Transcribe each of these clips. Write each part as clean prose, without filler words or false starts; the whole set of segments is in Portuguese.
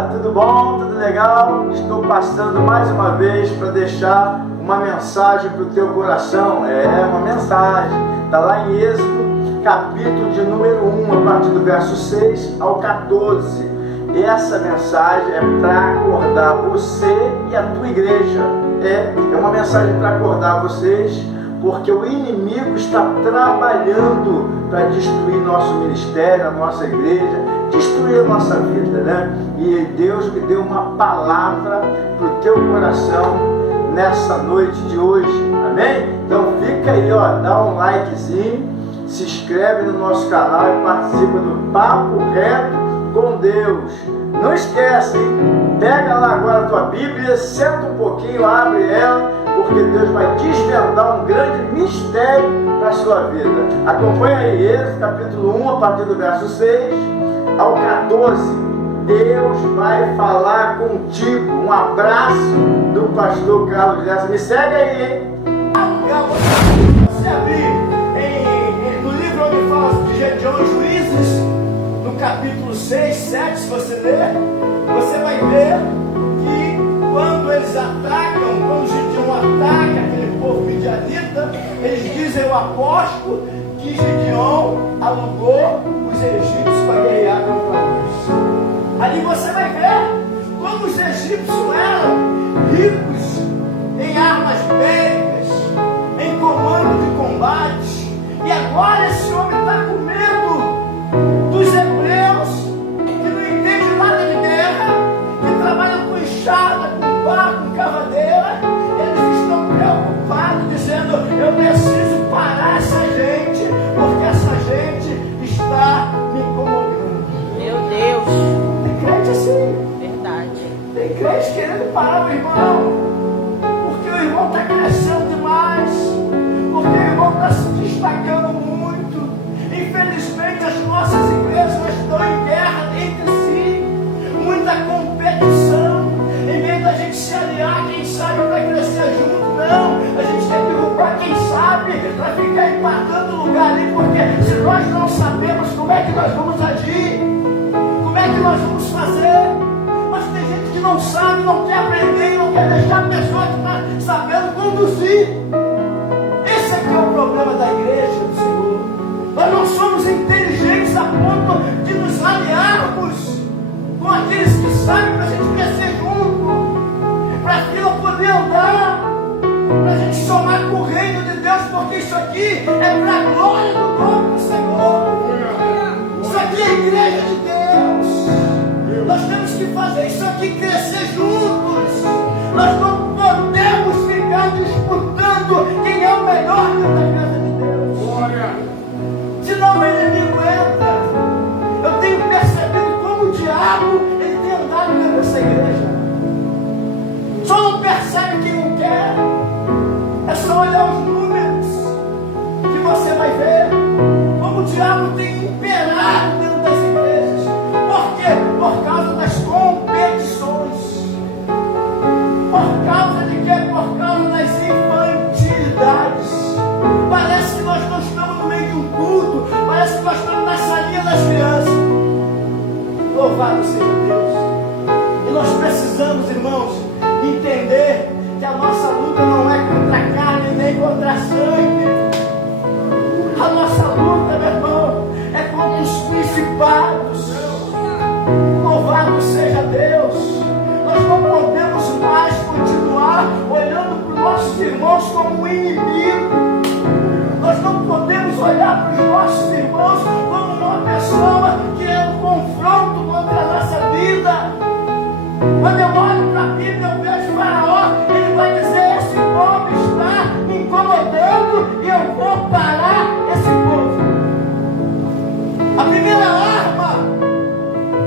Galera, tudo bom? Tudo legal? Estou passando mais uma vez para deixar uma mensagem para o teu coração. Uma mensagem. Está lá em Êxodo, capítulo de número 1, a partir do verso 6 ao 14. Essa mensagem é para acordar você e a tua igreja. É uma mensagem para acordar vocês, porque o inimigo está trabalhando para destruir nosso ministério, a nossa igreja, destruir a nossa vida, né? E Deus me deu uma palavra para o teu coração nessa noite de hoje, amém? Então fica aí, dá um likezinho, se inscreve no nosso canal e participa do Papo Reto com Deus. Não esquece, hein? Pega lá agora a tua Bíblia, senta um pouquinho, abre ela, porque Deus vai desvendar um grande mistério para a sua vida. Acompanha aí, Êxodo capítulo 1, a partir do verso 6 ao 14. Deus vai falar contigo. Um abraço do pastor Carlos Lessa. Me segue aí, hein? Você abrir no livro onde fala de Gedeão e Juízes, no capítulo 6, 7, se você ler, você vai ver que quando eles atacam, quando Gedeão ataca aquele povo midianita, eles dizem: eu aposto que Gedeão alugou os egípcios para guerrear contra nós. Ali você vai ver como os egípcios eram ricos em armas bélicas, em comando de combate, e agora esse homem está com medo dos hebreus, que não entendem nada de guerra, que trabalham com enxada, com pá, com cavadeira. Eles estão preocupados, dizendo: eu preciso parar essa gente, porque essa gente está me incomodando. Meu Deus. Tem crente assim. Verdade. Tem crente querendo parar o irmão, porque o irmão está crescendo demais, porque o irmão está se destacando muito. Infelizmente as nossas igrejas estão em guerra entre si, muita competição, em vez da gente se aliar, quem sabe, para crescer junto. Não, a gente quer derrubar quem sabe, para ficar empatando o lugar ali, porque se nós não sabemos como é que nós vamos agir, como é que nós vamos fazer. Mas tem gente que não sabe, não quer aprender, não quer deixar a pessoa que está sabendo conduzir. Esse aqui é o problema da igreja do Senhor. Nós não somos inteligentes a ponto de nos aliarmos com aqueles que sabem, para a gente crescer junto, para a fila poder andar, para a gente somar com o reino de Deus, porque isso aqui é para a glória do nome do Senhor. Isso aqui é a igreja de Deus. Nós temos que fazer isso aqui crescer juntos. Nós não podemos ficar disputando quem é o melhor dentro da casa de Deus. Senão o inimigo entra. Eu tenho percebido como o diabo ele tem andado dentro dessa igreja. Só não percebe quem não quer. É só olhar os números que você vai ver como o diabo tem imperado dentro das igrejas. Por quê? Por causa das competições. Por causa de quê? Por causa das infantilidades. Parece que nós não estamos no meio de um culto, parece que nós estamos na salinha das crianças. Louvado seja Deus. E nós precisamos, irmãos, entender que a nossa luta não é contra a carne nem contra a sangue. A nossa luta, meu irmão, é contra os principados. Louvado seja Deus. Nós não podemos mais continuar olhando para os nossos irmãos como um inimigo. Nós não podemos olhar para os nossos irmãos como uma pessoa que é um confronto contra a nossa vida. Quando eu olho para a Bíblia, eu vejo Faraó, ele vai dizer: esse povo está me incomodando e eu vou parar esse povo. A primeira arma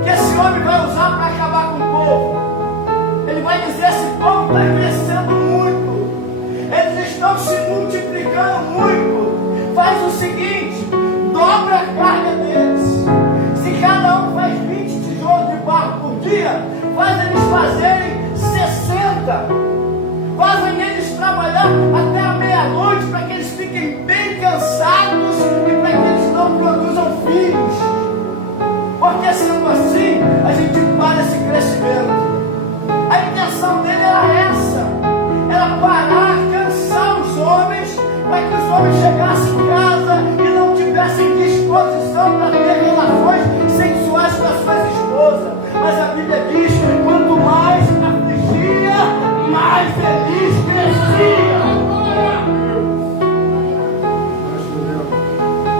que esse homem vai usar para acabar com o povo, ele vai dizer: esse povo está crescendo muito, eles estão se multiplicando muito. Faz o seguinte: dobra a carga deles. Se cada um faz 20 tijolos de barro por dia, faz eles fazerem 60. Fazem eles trabalhar até a meia-noite, para que eles fiquem bem cansados e para que eles não produzam filhos. Porque sendo assim, a gente para esse crescimento. era parar, cansar os homens, para que os homens chegassem em casa e não tivessem disposição para ter relações sensuais com as suas esposas. Mas a Bíblia diz que quanto mais afligia, mais feliz crescia.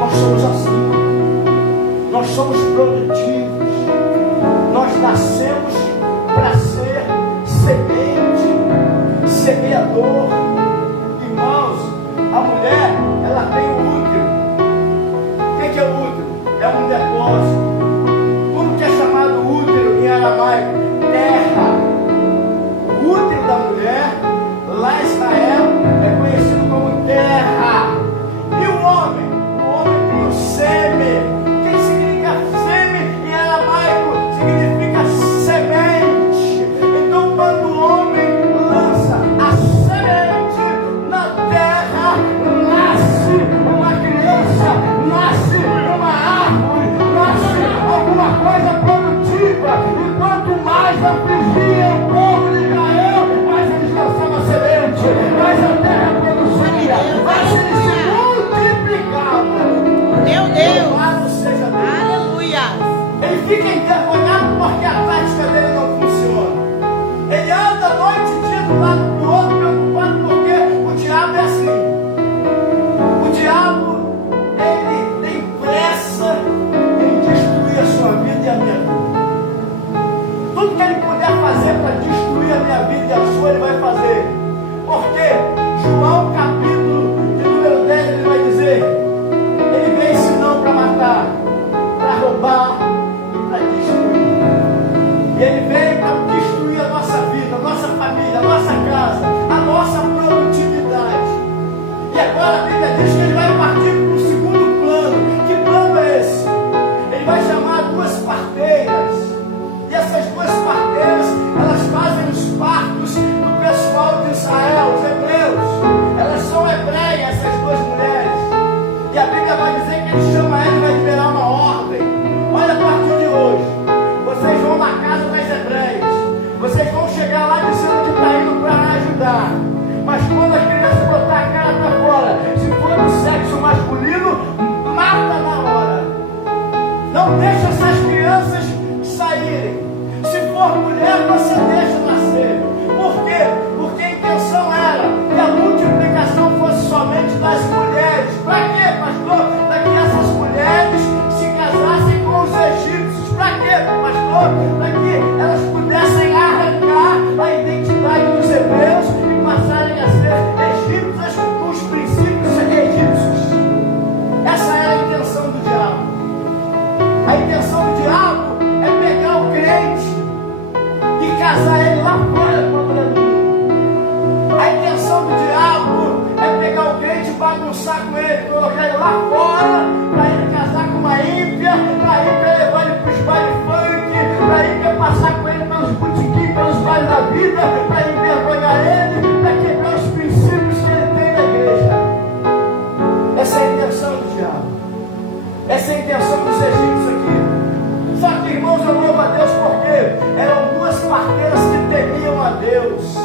Nós somos assim. Nós somos produtivos. Nós nascemos para ser semente, semeador. Irmãos, a mulher, ela tem o útero. O que é o útero? É um depósito. Como que é chamado útero em aramaico? Terra. O útero da mulher, lá em Israel, é conhecido como terra. E o homem? O homem tem o sêmen. O que significa sêmen em aramaico? Significa semente. Então, quando o homem lança a semente na terra, nasce uma criança, nasce uma árvore, nasce alguma coisa produtiva. E quanto mais afligia o povo de Israel, mais eles lançavam a semente, mais a terra produzia, mais eles se multiplicavam. Meu Deus. Louvado seja Deus. Aleluia. Ele fica envergonhado porque a tática dele não funciona. Ele anda a noite e dia do lado do outro, preocupado porque o diabo é assim. O diabo, ele tem pressa em destruir a sua vida e a minha vida. Tudo que ele puder fazer para destruir a minha vida e a sua, ele vai fazer. Porque João capítulo de número 10, ele vai dizer: ele veio senão para matar, para roubar e para destruir. E ele veio para destruir a nossa vida, a nossa família, a nossa casa, a nossa produtividade. E agora a Bíblia diz que ele vai partir para o segundo plano. Que plano é esse? Ele vai chamar duas parteiras. E essas duas parteiras, elas fazem os partos do pessoal de Israel, os hebreus. Elas são hebreias, essas duas mulheres. E a Bíblia vai dizer que ele chama ela e vai liberar uma ordem. Olha, a partir de hoje, vocês vão na casa das hebreias. Vocês vão chegar lá dizendo que está indo para ajudar. Mas quando a criança botar a cara para fora, se for do sexo masculino, mata na hora. Não deixa essas crianças saírem. Se for mulher, você deixa nascer. Por quê? Porque a intenção era que a multiplicação fosse somente das mulheres. Para quê, pastor? Para que essas mulheres se casassem com os egípcios. Para quê, pastor? Para que elas pudessem arrancar a identidade dos hebreus e passarem a ser egípcias com os princípios egípcios. Essa era a intenção do diabo. A intenção do diabo é pegar o crente e casar ele lá fora com a mulher do mundo. A intenção do diabo é pegar o crente e bagunçar com ele, colocar ele lá fora, para ele casar com uma ímpia, para a ímpia levar ele para os bailes funk, para a ímpia passar com ele pelos botiquins, pelos bailes da vida, para envergonhar ele, para quebrar os princípios que ele tem na igreja. Essa é a intenção do diabo. Essa é a intenção dos egípcios aqui. Só que, irmãos, eu louvo a Deus porque eram duas parteiras que temiam a Deus.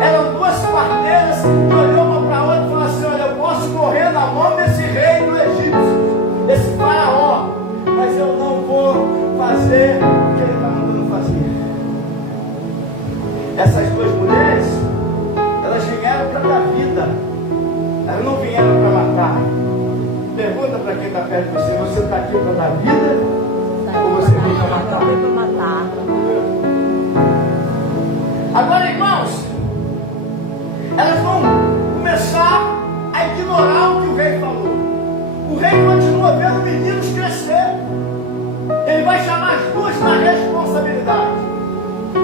Eram duas parteiras que olhou uma para a outra e falaram assim: olha, eu posso morrer na mão desse rei do Egito, desse faraó, mas eu não vou fazer o que ele está mandando fazer. Essas duas mulheres, elas vieram para dar vida, elas não vieram para matar. Pergunta para quem está perto de você: você está aqui para dar vida? Ou você veio para matar? Agora, irmãos, elas vão começar a ignorar o que o rei falou. O rei continua vendo meninos crescer. Ele vai chamar as duas na responsabilidade.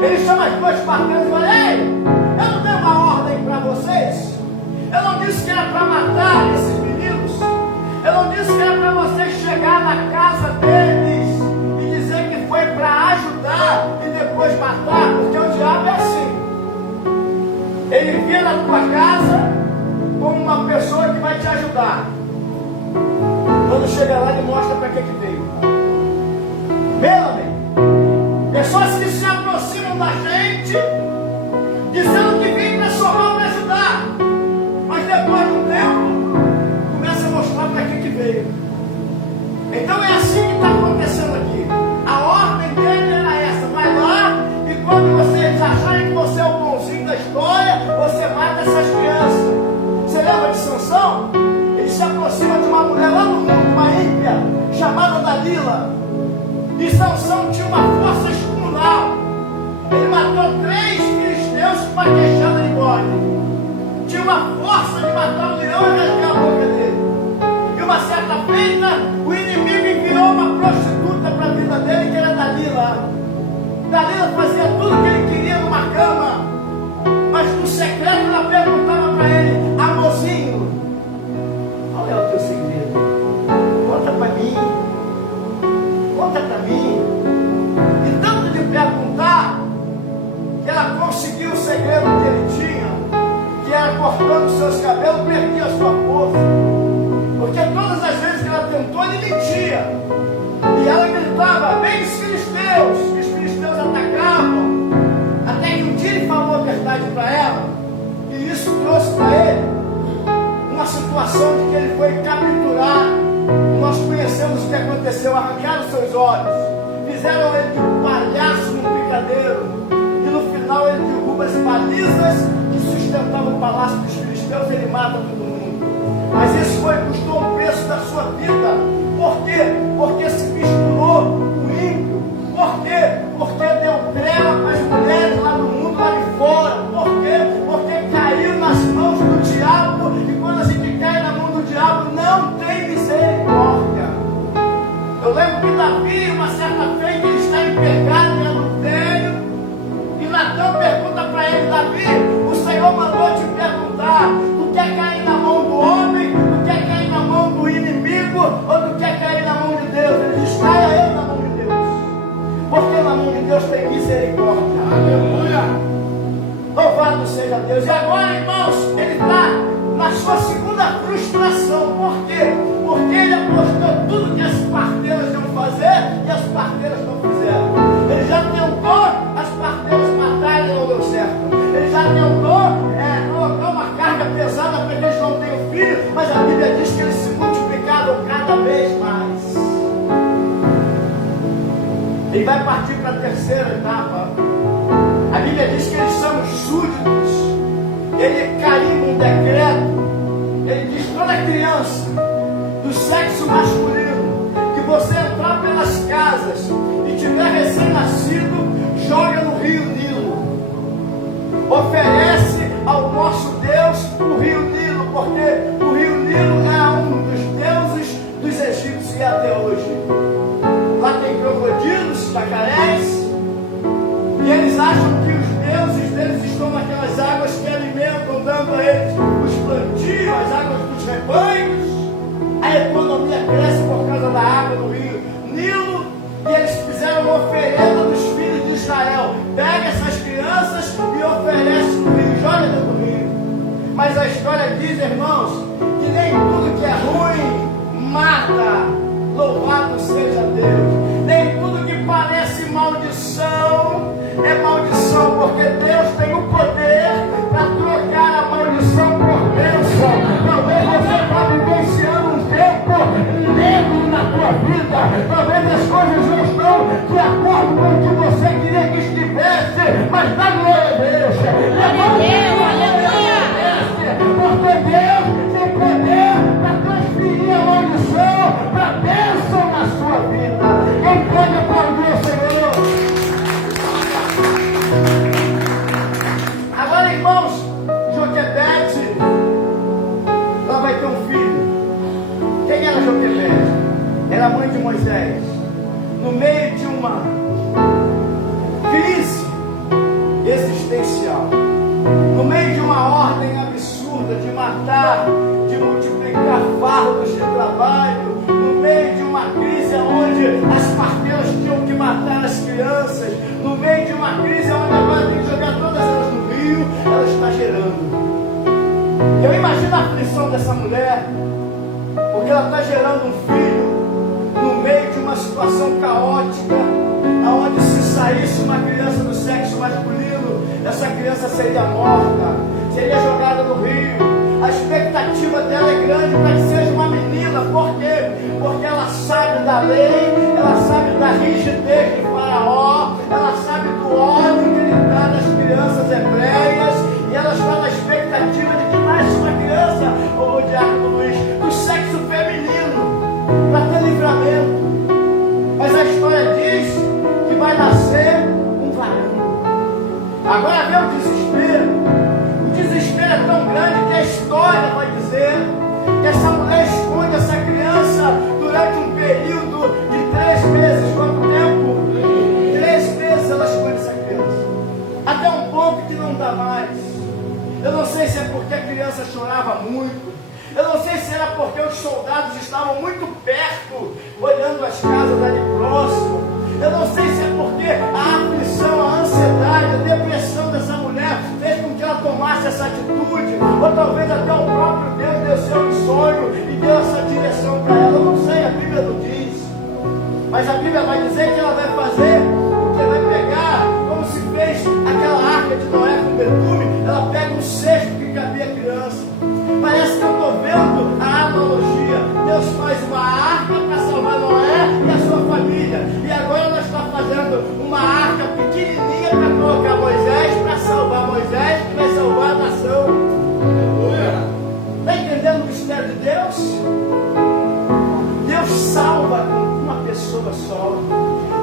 Ele chama as duas parteiras e fala: ei, eu não dei uma ordem para vocês? Eu não disse que era para matar esses meninos? Eu não disse que era para vocês chegar na casa deles e dizer que foi para ajudar e depois matar? Porque o diabo é assim. Ele vê na tua casa como uma pessoa que vai te ajudar. Quando chega lá, ele mostra para que veio. Pessoas que se aproximam da gente dizendo que vem para somar queixando ele bode. Tinha uma força de matar o leão e arrancar a boca dele. E uma certa feita, o inimigo enviou uma prostituta para a vida dele, que era Dalila. Dalila fazia tudo que ele queria numa cama, mas no secreto ela perguntava para ele: amorzinho, qual é o teu segredo? Conta para mim. Conta para mim. E tanto de perguntar, que ela conseguiu o segredo que ele tinha, que era cortando seus cabelos, perdia a sua força. Porque todas as vezes que ela tentou, ele mentia. E ela gritava: vem os filisteus! E os filisteus atacavam. Até que um dia ele falou a verdade para ela. E isso trouxe para ele uma situação de que ele foi capturado. E nós conhecemos o que aconteceu: arrancaram seus olhos, fizeram ele de um palhaço num picadeiro, e no final ele derruba as balizas que sustentavam o palácio dos filisteus e ele mata todo mundo. Mas isso custou um preço da sua vida. Por quê? Porque se misturou o ímpio. Por quê? Porque deu trela para as mulheres lá no mundo, lá de fora. Por quê? Porque caiu nas mãos do diabo. E quando a gente cai na mão do diabo, não tem misericórdia. Eu lembro que Davi, uma certa feita, ele está em pecado e adultério. E Natã pergunta para ele: Davi, o Senhor mandou te perguntar, tu quer cair na mão do homem, tu quer cair na mão do inimigo, ou tu quer cair na mão de Deus? Ele diz: caia ele na mão de Deus, porque na mão de Deus tem misericórdia. Aleluia! Louvado seja Deus. E agora, irmãos, ele está na sua segunda frustração. Por quê? Porque ele apostou tudo que as parteiras iam fazer e as parteiras não fizeram. Ele já tentou as parteiras matarem e não deu certo. Ele já tentou colocar uma carga pesada para que eles não tenham filho, mas a Bíblia diz que eles se multiplicaram cada vez mais. Ele vai partir para a terceira etapa. A Bíblia diz que eles são súditos. Ele carimba um decreto. Ele diz: toda criança do sexo masculino que você entrar pelas casas e tiver recém-nascido, joga no rio Nilo. Oferece ao nosso Deus o rio Nilo, porque o rio Nilo é um dos deuses dos egípcios e até hoje. Lá tem crocodilos, jacarés, e eles acham que os deuses deles estão naquelas águas que alimentam, dando a eles os plantios, as águas dos rebanhos. A economia cresce por causa da água no rio Nilo, e eles fizeram uma oferenda dos filhos de Israel. Pega essas crianças e oferece no rio, joga dentro do rio. Mas a história diz, irmãos, que nem tudo que é ruim mata. Louvado seja Deus. Nem tudo que parece maldição é maldição, porque Deus tem o poder para trocar a maldição por bênção. Talvez você está vivenciando um tempo negro na tua vida. Talvez as coisas não estão de acordo com o que você queria que estivesse, mas dá glória a Deus. Porque Deus tem poder para transferir a maldição para a bênção na sua vida. Quem pode aplaudir o Senhor? Agora, irmãos, Joquebede, ela vai ter um filho. Quem era Joquebede? Era a mãe de Moisés. No meio de uma crise existencial, no meio de uma ordem absurda de matar, de multiplicar fardos de trabalho, no meio de uma crise onde as parteiras tinham que matar as crianças, no meio de uma crise onde agora tem que jogar todas elas no rio, ela está gerando. Eu imagino a aflição dessa mulher, porque ela está gerando um filho no meio de uma situação caótica, onde se saísse uma criança do sexo masculino, essa criança seria morta, seria jogada no rio. A expectativa dela é grande para que seja uma menina. Por quê? Porque ela sabe da lei, ela sabe da rigidez de Faraó, ela sabe do ódio que ele dá das crianças hebreias, e ela está na expectativa de que nasça uma criança, ô Diácono Luiz, do sexo feminino, para ter livramento. Mas a história diz que vai nascer um varão. Agora vem o desespero. Eu não sei se é porque a criança chorava muito. Eu não sei se era porque os soldados estavam muito perto, olhando as casas ali próximo. Eu não sei se é porque a aflição, a ansiedade, a depressão dessa mulher fez com que ela tomasse essa atitude. Ou talvez até o próprio Deus deu seu sonho e deu essa direção para ela. Eu não sei, a Bíblia não diz. Mas a Bíblia vai dizer que ela vai fazer o que vai pegar, como se fez aquela arca de Noé com betume. Ela pega um cesto que cabia a criança. Parece que eu estou vendo a analogia. Deus faz uma arca para salvar Noé e a sua família. E agora ela está fazendo uma arca pequenininha para colocar Moisés, para salvar Moisés, que vai salvar a nação. Está entendendo o mistério de Deus? Deus salva com uma pessoa só.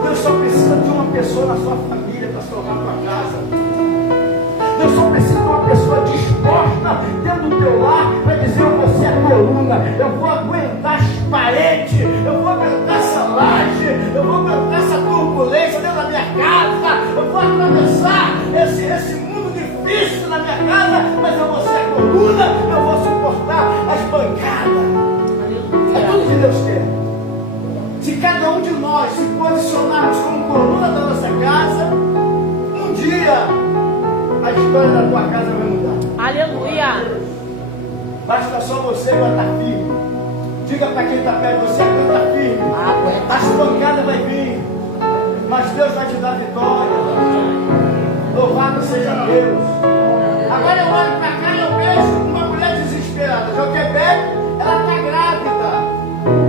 Deus só precisa de uma pessoa na sua família para salvar a tua casa. Deus só precisa de uma pessoa disposta dentro do teu lar para dizer: eu vou ser a coluna, eu vou aguentar as paredes, eu vou aguentar essa laje, eu vou aguentar essa turbulência dentro da minha casa, eu vou atravessar esse mundo difícil na minha casa, mas eu vou ser a coluna, eu vou suportar as bancadas. É tudo que Deus quer. Se cada um de nós se posicionarmos como coluna da nossa casa, um dia a história da tua casa vai mudar. Aleluia. Basta só você aguentar firme. Diga para quem está perto de você: aguenta firme. As pancadas vai vir, mas Deus vai te dar vitória. Louvado seja Deus. Agora eu olho para cá e eu vejo uma mulher desesperada. Joquebede, ela está grávida.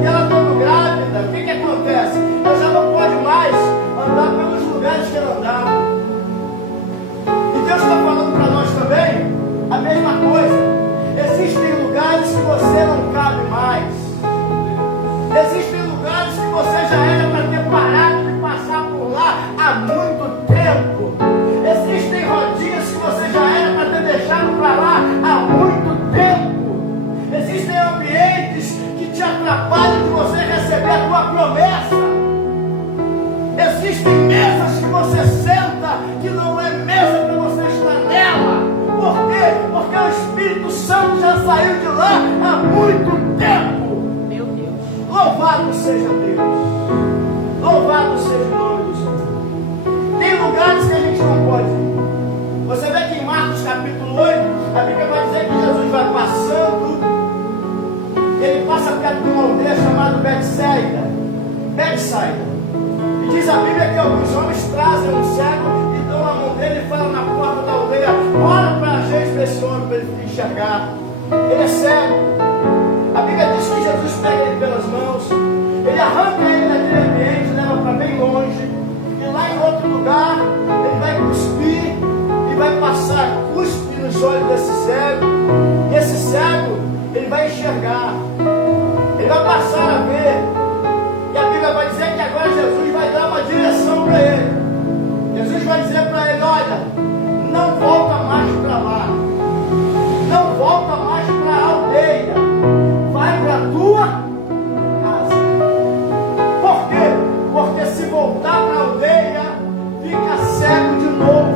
E ela estando grávida, o que acontece? Ela já não pode mais andar pelos lugares que ela andava. Deus está falando para nós também a mesma coisa. Existem lugares que você não cabe mais. Existem lugares que você já era para ter parado de passar por lá há muito tempo. Existem rodinhas que você já era para ter deixado para lá há muito tempo. Existem ambientes que te atrapalham de você receber a tua promessa. Existem mesas que você senta que não é mesa para você estar nela. Por quê? Porque o Espírito Santo já saiu de lá há muito tempo. Meu Deus. Louvado seja Deus. Louvado seja o nome do Senhor. Tem lugares que a gente não pode ir. Você vê que em Marcos capítulo 8, a Bíblia vai dizer que Jesus vai passando. Ele passa perto de uma aldeia chamada Betsaida. E diz a Bíblia que alguns homens trazem um cego e dão na mão dele e falam na porta da aldeia: ora para a gente ver esse homem para ele enxergar. Ele é cego. A Bíblia diz que Jesus pega ele pelas mãos, ele arranca ele daquele ambiente, leva para bem longe, e lá em outro lugar ele vai cuspir e vai passar cuspe nos olhos desse cego. E esse cego ele vai enxergar, ele vai passar a ver. E a Bíblia vai dizer que agora Jesus vai dar uma direção para ele. Jesus vai dizer para ele: olha, não volta mais para lá, não volta mais para a aldeia, vai para a tua casa. Por quê? Porque se voltar para a aldeia, fica cego de novo.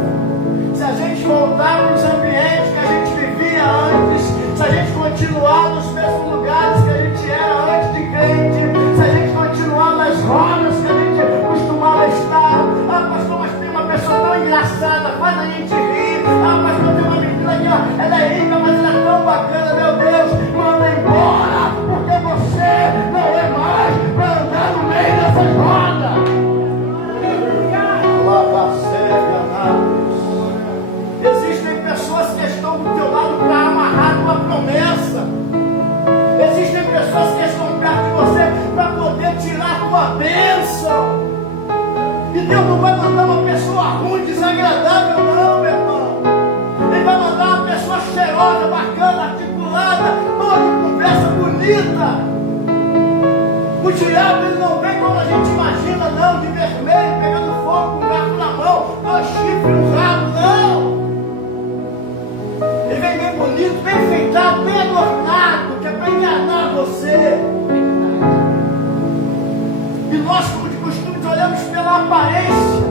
Se a gente voltar para os ambientes que a gente vivia antes, se a gente continuar nos mesmos lugares que a gente era antes de crente, se a gente continuar nas rodas que a gente costumava estar. Ah, pastor, mas tem uma pessoa tão engraçada, faz a gente rir. Ah, pastor, tem uma menina aqui, ó, ela é rica, mas ela é tão bacana. Meu Deus, manda embora, porque você não é mais para andar no meio dessas rodas. Lava séria, existem pessoas que estão do teu lado para amarrar tua promessa. Existem pessoas que estão perto de você para poder tirar a tua bênção. E Deus não vai mandar uma pessoa ruim, desagradável, não, meu irmão. Ele vai mandar uma pessoa cheirosa, bacana, articulada, toda de conversa bonita. O diabo ele não vem como a gente imagina, não, de vermelho, pegando fogo, com um garfo na mão, dois chifres no rabo, não. Ele vem bem bonito, bem enfeitado, bem adornado, que é para enganar você. E nós, como de costume, olhamos pela aparência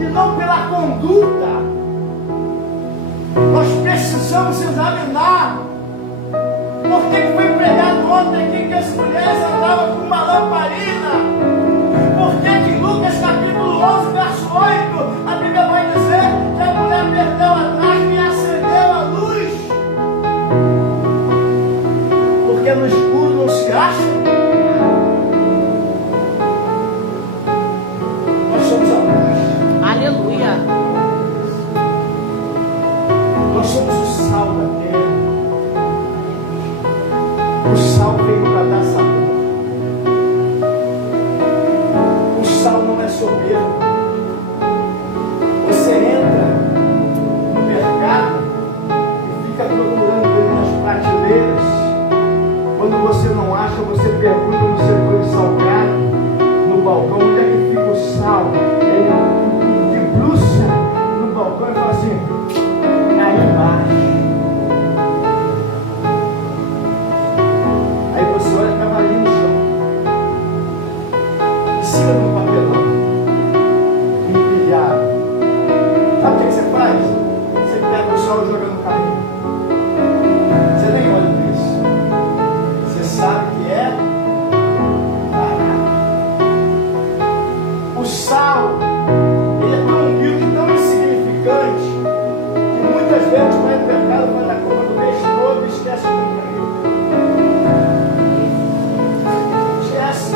e não pela conduta. Nós precisamos precisamos examinar. Por que foi pregado ontem aqui que as mulheres andavam com uma lamparina? Por que em Lucas capítulo 11, verso 8, a Bíblia vai dizer que a mulher perdeu a dracma e acendeu a luz? Porque no escuro não se acha. Nós somos a luz. Aleluia. Nós somos o sal da terra. O sal veio para dar sabor. O sal não é soberbo. Você entra no mercado e fica procurando ele nas prateleiras. Quando você não acha, você pergunta no setor de salgado, no balcão, onde é que fica o sal? Ele debruça no balcão e fala assim: aí embaixo. Aí você olha, estava ali no chão, em cima do papelão, empilhado. Sabe o que você faz? Você pega o sal e joga no carrinho. Você nem olha para isso. Você sabe que é barato. O sal, ele é tão humilde, tão insignificante, que muitas vezes vai no mercado, vai na compra do mês todo e esquece do carrinho. Esquece.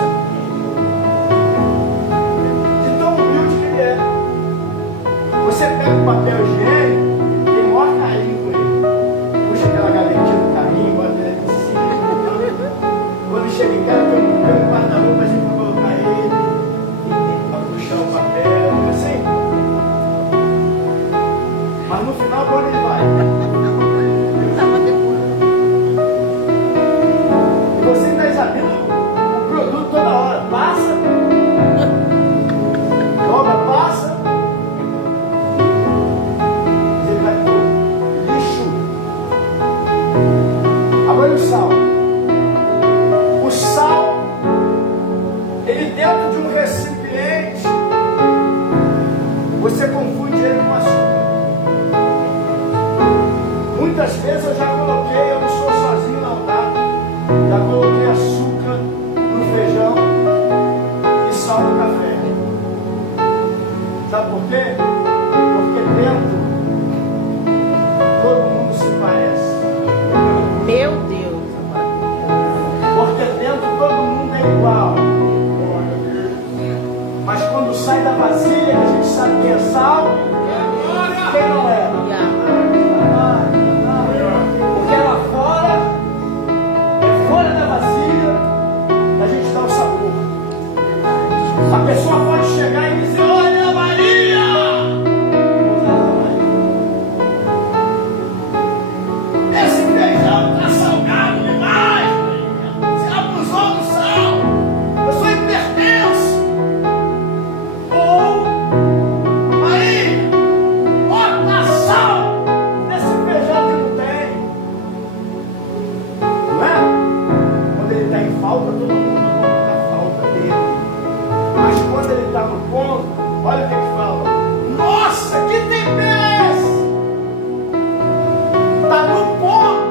De tão humilde que ele é. Você pega o papel higiênico, tem o maior carinho com ele. Puxa aquela gavetinha do carrinho, bota ele aqui em cima. Quando chega em casa, tem um guarda-roupa pra gente colocar ele, pra puxar o papel, assim. Mas no final, quando ele vai? E você está examinando o produto toda hora. Passa, dobra, passa. Ele vai pro lixo. Agora o sal. O sal, ele dentro de um recipiente, você confunde ele com açúcar. Muitas vezes eu já coloquei, eu não sou sozinho não, tá? Já coloquei açúcar no feijão e sal no café. Sabe por quê? Porque dentro todo mundo se parece. Meu Deus. Porque dentro todo mundo é igual. Mas quando sai da vasilha, que a gente sabe quem é sal, quem não é. Porque lá fora é fora da vasilha que a gente dá o sabor. A pessoa pode chegar e dizer: olha, Maria! Esse feijão está salgado demais, Maria. Você abusou do sal. Eu sou hipertenso. Ou, Maria, bota sal nesse feijão que não tem. Não é? Quando ele está em falta, todo mundo coloca a falta dele. Mas quando ele está no ponto, olha o que ele fala: nossa, que tempero é esse? Está no ponto.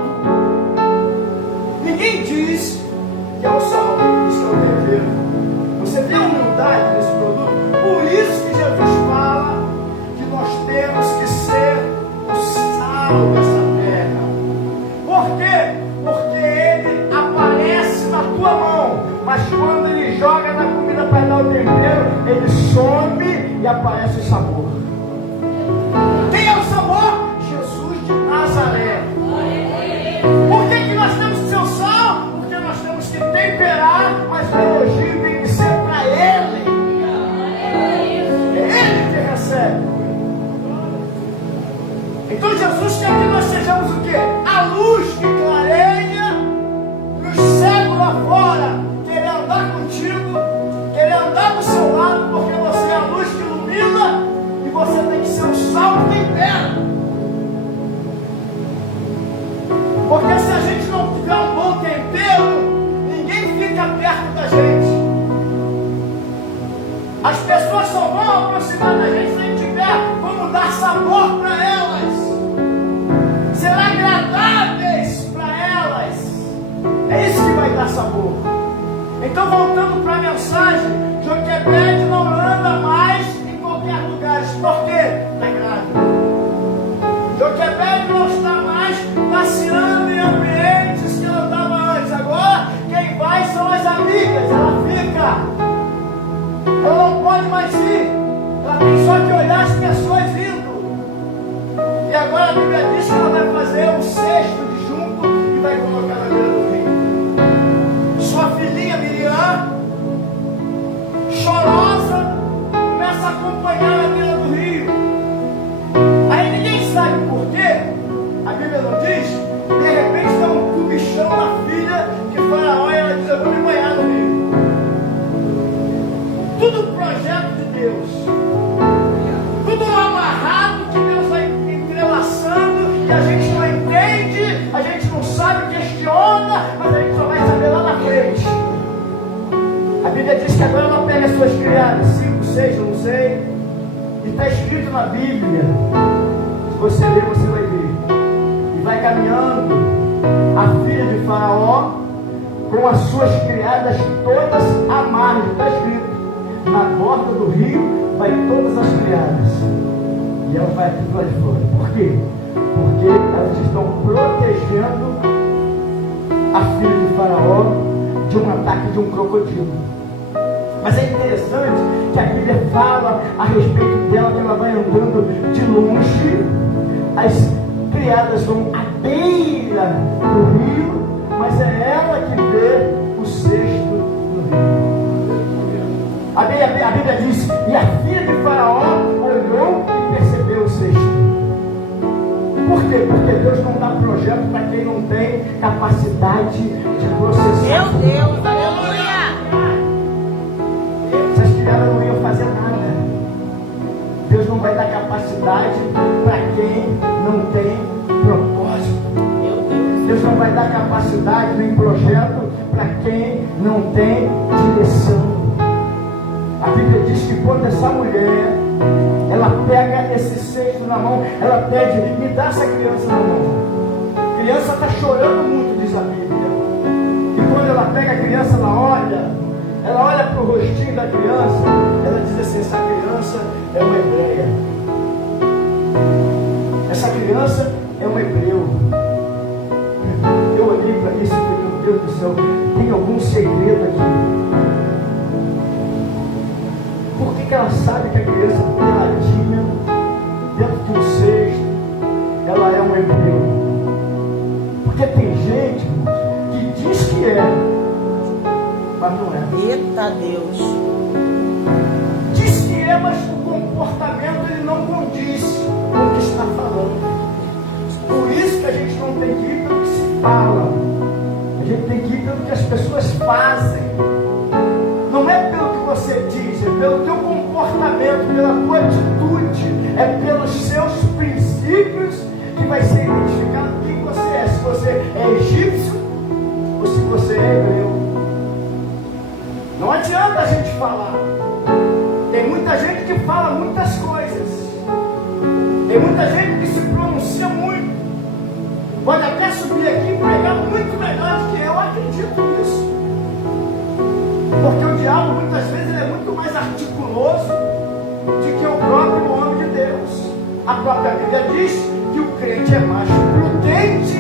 Ninguém diz que é o sal, diz que é o tempero. Você vê a humildade nesse produto? Por isso que Jesus fala que nós temos que ser o sal dessa terra. Por quê? Porque ele aparece na tua mão, mas quando ele joga na comida para dar o tempero, ele some e aparece o sabor. Quem é o sabor? Jesus de Nazaré. Por que nós temos que ser o sal? Porque nós temos que temperar, mas o elogio tem que ser para ele. É ele que recebe. Então Jesus quer que nós sejamos o quê? A luz que clareia os cegos lá fora, querer andar contigo, querer andar do seu lado, porque você é a luz que ilumina e você tem que ser o sal que tempera. Porque se a gente não tiver um bom tempero, ninguém fica perto da gente. As pessoas só vão aproximar da gente se a gente tiver como dar sabor para elas. Será agradável dar sabor. Então, voltando para a mensagem, Joquebede não anda mais em qualquer lugar. Por quê? Está grávida. Joquebede não está mais passeando em ambientes que ela estava antes. Agora, quem vai são as amigas. Ela fica. Ela não pode mais ir. Ela tem só que olhar as pessoas indo. E agora a Bíblia diz que ela vai fazer um cesto de junco e vai colocar na beira do rio. Sua filhinha Miriam, chorosa, começa a acompanhar na beira do rio. Aí ninguém sabe por quê. A Bíblia não diz. De repente dá um comichão na filha que Faraó e ela diz: eu vou me banhar no rio. Tudo projeto de Deus. Tudo amarrado que Deus vai entrelaçando e a gente não entende, a gente não sabe, questiona, mas a gente só vai saber lá na frente. A Bíblia diz que agora ela pega as suas criadas, 5, 6, eu não sei, e está escrito na Bíblia. Se você ler, você vai ver. E vai caminhando a filha de Faraó com as suas criadas todas à margem, está escrito. Na borda do rio vai todas as criadas. E ela vai aqui lá de fora. Por quê? Porque elas estão protegendo a filha de Faraó de um ataque de um crocodilo. Mas é interessante que a Bíblia fala a respeito dela, que ela vai andando de longe. As criadas vão à beira do rio, mas é ela que vê o cesto do rio. A Bíblia diz: e a filha de Faraó olhou e percebeu o cesto. Por quê? Porque Deus não dá projeto para quem não tem capacidade de processar. Meu Deus, aleluia! Essas criadas não iam fazer nada. Deus não vai dar capacidade para quem não tem propósito. Deus não vai dar capacidade nem projeto para quem não tem direção. A Bíblia diz que quando essa mulher, ela pega esse cesto na mão, ela pede: me dá essa criança na mão. A criança está chorando muito, diz a Bíblia. E quando ela pega a criança, ela olha para o rostinho da criança, ela diz assim: essa criança é uma hebreia. Essa criança é um hebreu. Eu olhei para isso e falei: meu Deus do céu, tem algum segredo aqui. Por que ela sabe que a criança peladinha, dentro de um cesto, ela é um hebreu? Porque tem gente, irmãos, que diz que é, mas não é. Eita Deus! Diz que é, mas o comportamento ele não condiz com o que está falando. Por isso que a gente não tem que ir pelo que se fala. A gente tem que ir pelo que as pessoas fazem. Não é pelo que você diz, é pelo teu comportamento, pela tua atitude, é pelos seus princípios que vai ser identificado quem você é. Se você é egípcio ou se você é hebreu. Não adianta a gente falar. Tem muita gente que fala muitas coisas. Tem muita gente que se pronuncia muito. Pode até subir aqui e pregar muito melhor do que eu acredito nisso. Porque o diabo muitas vezes ele é muito mais articuloso do que o próprio homem de Deus. A própria Bíblia diz que o crente é mais prudente,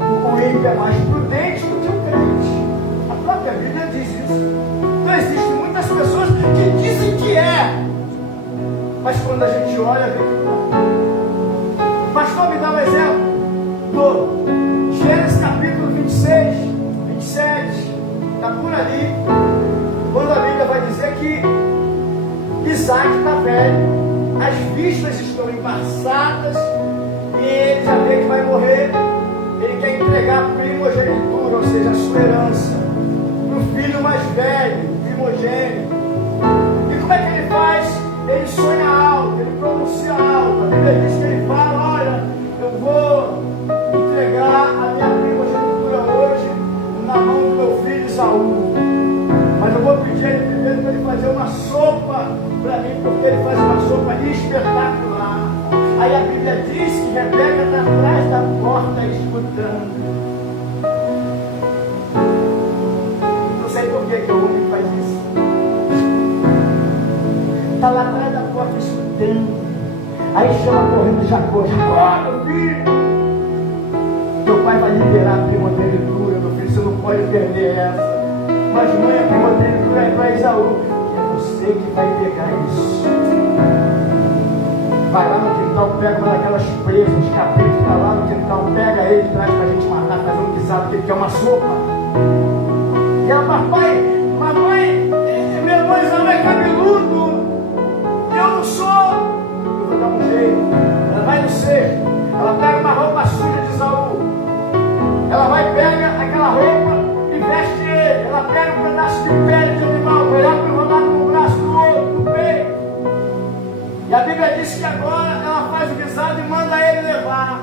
o ímpio é mais prudente do que o crente. A própria Bíblia diz isso. Então existem muitas pessoas que dizem que é, mas quando a gente olha, vê que não. Pastor, me dá um exemplo do Gênesis capítulo 26, 27. Está por ali, quando a Bíblia vai dizer que Isaac está velho, as vistas estão embaçadas e ele já vê que vai morrer. Ele quer entregar a primogenitura, ou seja, a sua herança, para o filho mais velho, primogênito. E como é que ele faz? Ele sonha alto, ele pronuncia alto. A Bíblia diz que ele fala: olha, eu vou entregar a minha primogenitura hoje na mão do meu filho Saul, mas eu vou pedir a ele primeiro para ele fazer uma sopa para mim, porque ele faz uma sopa espetacular. Aí a Bíblia diz que Rebeca está atrás da porta escutando. gritando. Aí chama correndo Jacó. Jacó, meu filho, teu pai vai liberar a primogenitura, meu filho, você não pode perder essa. Mas mãe, a primogenitura é para Esaú. E é você que vai pegar isso. Vai lá no quintal, pega uma daquelas presas, cabritos, que está lá no quintal, pega ele, traz para a gente matar, fazer um guisado, que ele quer uma sopa. E ela, papai, mamãe, meu irmão Esaú é cabeludo, eu não sou. Eu vou dar um jeito. Ela vai no cesto, ela pega uma roupa suja de Esaú, ela vai pegar aquela roupa e veste ele, ela pega um pedaço de pele de animal, vai lá enrolado no braço do outro, no peito. E a Bíblia diz que agora ela faz o guisado e manda ele levar.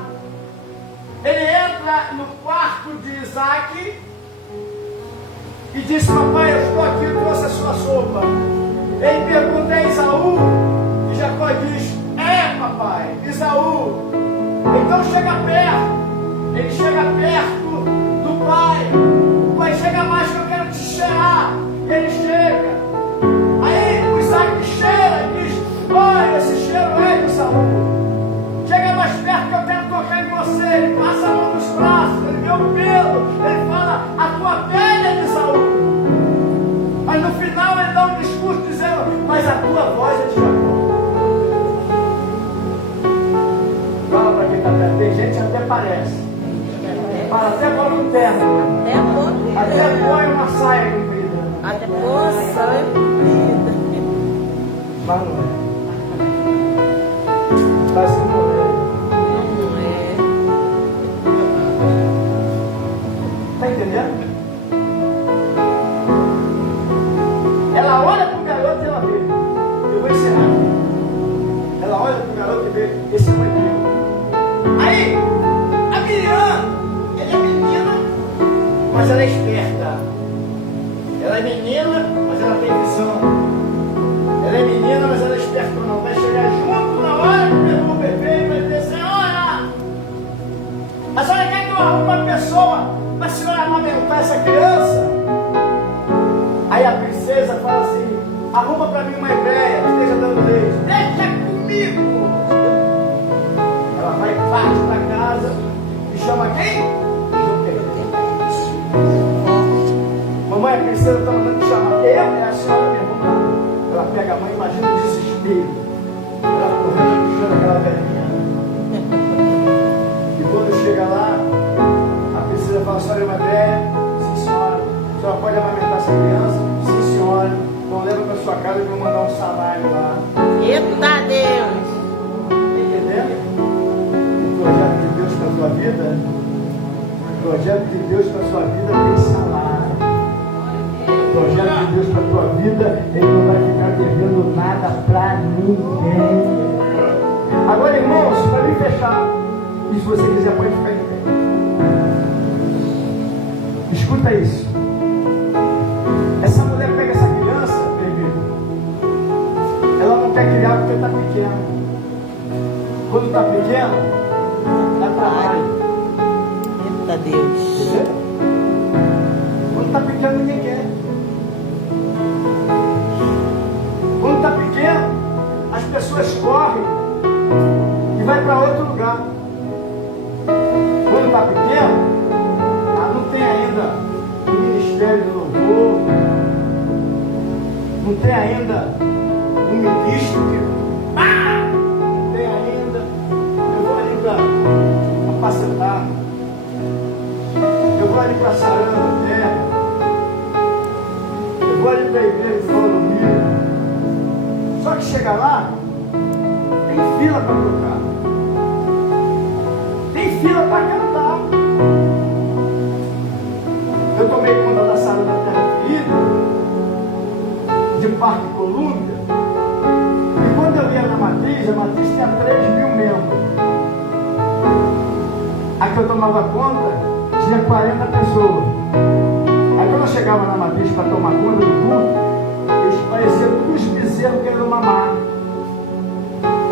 Ele entra no quarto de Isaac e diz: papai, eu estou aqui, eu trouxe a sua sopa. Ele pergunta: é Esaú? E Jacó diz: é, papai, Esaú. Então chega perto. Ele chega perto do pai. O pai chega mais, que eu quero te cheirar. E ele chega. Aí o Isaac cheira e diz: olha, esse cheiro é de Esaú. Chega mais perto que eu quero tocar em você. Ele passa a mão nos braços, ele vê o pelo, ele fala: a tua pele é de Esaú. Mas no final ele dá um discurso dizendo: mas a tua voz é de Jacó. Fala para quem está perto, tem gente que até parece. Fala, até põe um terno. Até põe uma saia comprida. Até põe saia comprida. Mas não é. Mas não é. Está entendendo? Ela olha para o garoto e ela vê. Eu vou encerrar. Ela olha para o garoto e vê: esse não é meu. Aí, a Miriam, ela é menina, mas ela é esperta. Ela é menina, mas ela tem visão. Ela é menina, mas ela é esperta não. Vai chegar junto na hora que pegou o bebê e vai dizer: senhora, a senhora quer que eu arrume uma pessoa para a senhora amamentar essa criança? Aí a princesa fala assim: arruma para mim uma hebreia que esteja dando leite. Deixa comigo. Ela vai parte da casa e chama quem? Mamãe, a princesa está mandando te chamar. É a senhora mesmo. Ela pega a mãe, imagina o desespero. Ela correndo, puxando aquela velhinha. E quando chega lá, a princesa fala: a senhora é uma hebreia? Sim, senhora. A senhora pode amamentar essa criança? Sim, senhora. Então leva para sua casa que eu vou mandar um salário lá. Eita Deus! Entendendo? O projeto de Deus para a sua vida, o projeto de Deus para a sua vida tem salário. O projeto de Deus para a tua vida, ele não vai ficar devendo nada para ninguém. Agora, irmãos, para me fechar, e se você quiser pode ficar de pé. Escuta isso. Essa mulher pega essa criança, bebê, ela não quer criar porque está pequena. Quando está pequena, dá trabalho. Eita Deus! Entendeu? Quando está pequeno, ninguém quer. Quando está pequeno, as pessoas correm e vai para outro lugar. Quando está pequeno, não tem ainda o ministério do louvor, não tem ainda um ministro que não tem ainda. Eu vou ali para apacentar, eu vou ali para a saranda da terra, eu vou ali para a igreja de Fora do Rio. Só que chega lá, tem fila para tocar, tem fila para cantar. Eu tomei conta da sala da Terra Ferida, de Parque Colômbia, e quando eu ia na matriz, a matriz tinha 3.000 membros. A que eu tomava conta tinha 40 pessoas. Aí quando eu chegava na matriz para tomar conta do culto, eles pareciam todos os bezerros querendo mamar.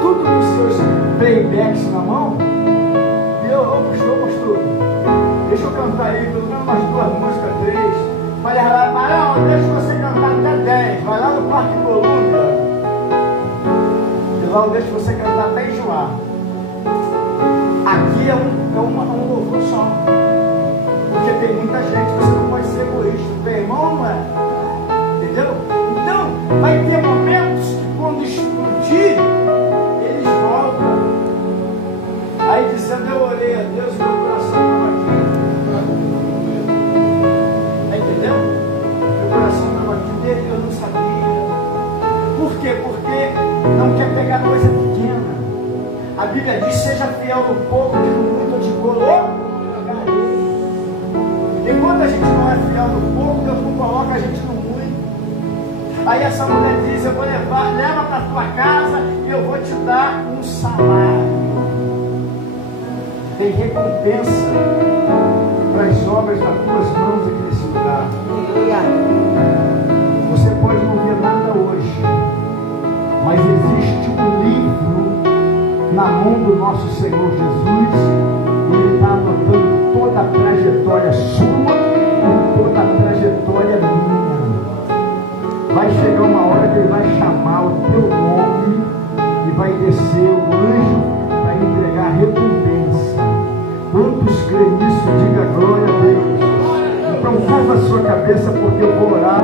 Tudo com seus playbacks na mão. E eu, pastor, deixa eu cantar aí, pelo menos umas 2 músicas, 3. Falei: não, deixa você cantar até 10. Vai lá no Parque Colômbia. E lá eu deixo você cantar até enjoar. Aqui é um louvor só. Porque tem muita gente, você não pode ser egoísta. Tem irmão, não é? Entendeu? Então, vai ter momentos que quando explodir, eles voltam. Aí dizendo, eu orei a Deus e meu coração estava aqui. Entendeu? Meu coração estava aqui dele, eu não sabia. Por quê? Porque não quer pegar coisa pequena. A Bíblia diz, seja fiel no pouco, que no muito eu te colocarei. Enquanto a gente não é fiel no pouco, Deus não coloca a gente no muito. Aí essa mulher diz, eu vou levar, leva para tua casa e eu vou te dar um salário. Tem recompensa para as obras das tuas mãos aqui nesse lugar. Você pode não ver nada hoje, mas existe um livro na mão do nosso Senhor Jesus. Ele está anotando toda a trajetória sua e toda a trajetória minha. Vai chegar uma hora que ele vai chamar o teu nome e vai descer o anjo para entregar a recompensa. Quantos creem nisso? Diga glória a Deus. Então curva a sua cabeça porque eu vou orar.